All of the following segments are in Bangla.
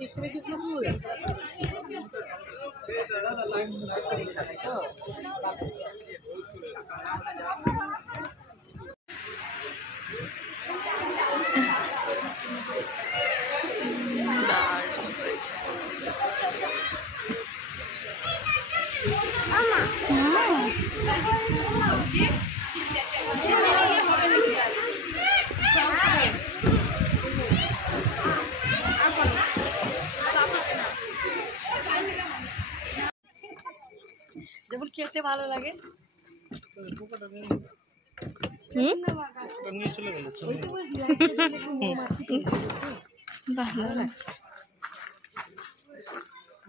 দেখতে পেয়েছিস না তুই? যেমন খেতে ভালো লাগে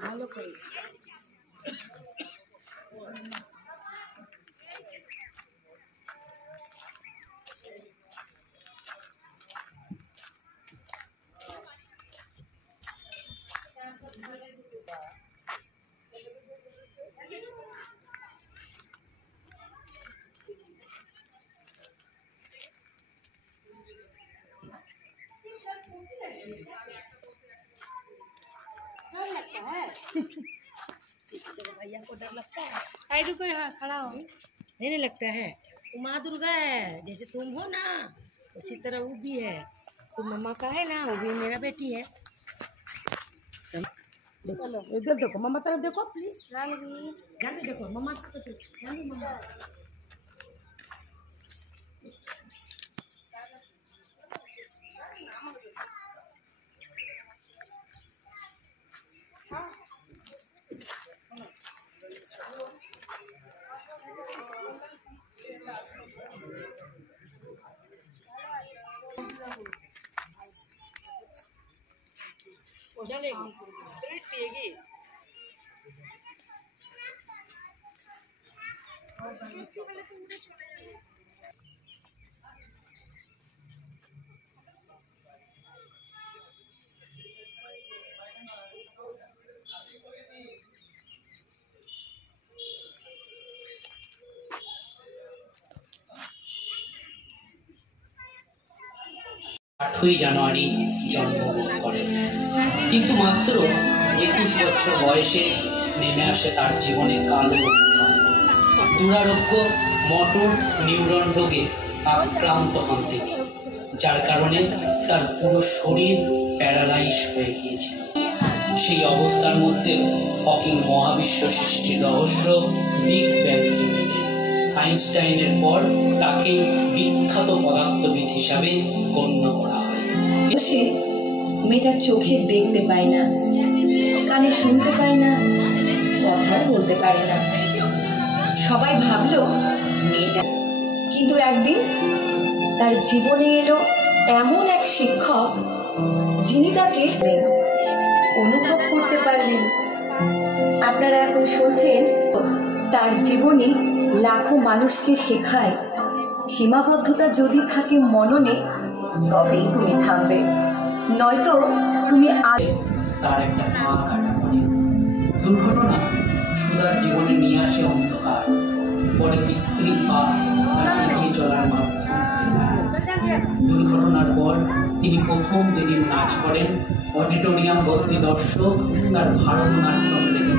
ভালো করে भैया को डर लगता है। साइड को यहाँ खड़ा हो नहीं लगता है। वो माँ दुर्गा है, जैसे तुम हो ना उसी तरह वो भी है। तुम मम्मा का है ना, वो भी मेरा बेटी है। देखो इधर देखो, मम्मा तरफ देखो प्लीज। ध्यान से देखो मम्मा ध्यान से मम्मा। डालेगी स्प्रिट पिएगी। জানুয়ারি জন্মগ্রহণ করেন, কিন্তু মাত্র 21 বছর বয়সে নেমে আসে তার জীবনে কালো অধ্যায়। দুরারোগ্য মোটর নিউরন রোগে আক্রান্ত হন তিনি, যার কারণে তার পুরো শরীর প্যারালাইজ হয়ে গিয়েছিল। সেই অবস্থার মধ্যে হকিং মহাবিশ্ব সৃষ্টির রহস্য বিগ ব্যাং থিওরিতে আইনস্টাইনের পর তাকে বিখ্যাত পদার্থবিদ হিসাবে গণ্য করা হয়। সে মেয়েটা চোখে দেখতে পায় না, কানে শুনতে পায় না, কথাও বলতে পারে না। সবাই ভাবলো মেয়েটা, কিন্তু একদিন তার জীবনে এলো এমন এক শিক্ষক যিনি তাকে অনুভব করতে পারলেন। আপনারা এখন শুনছেন তার জীবনী লাখো মানুষকে শেখায়, সীমাবদ্ধতা যদি থাকে মননে তবেই তুমি থামবে, নয়তো তুমি তার একটা দুর্ঘটনা সুধার জীবনে নিয়ে আসে অন্ধকার, পরে কৃত্রিম পা এগিয়ে চলার মাধ্যমে। দুর্ঘটনার পর তিনি প্রথম যেদিন নাচ করেন, অডিটোরিয়াম ভর্তি দর্শক তার ভারতনাট্যম দেখে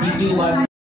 দ্বিতীয়বার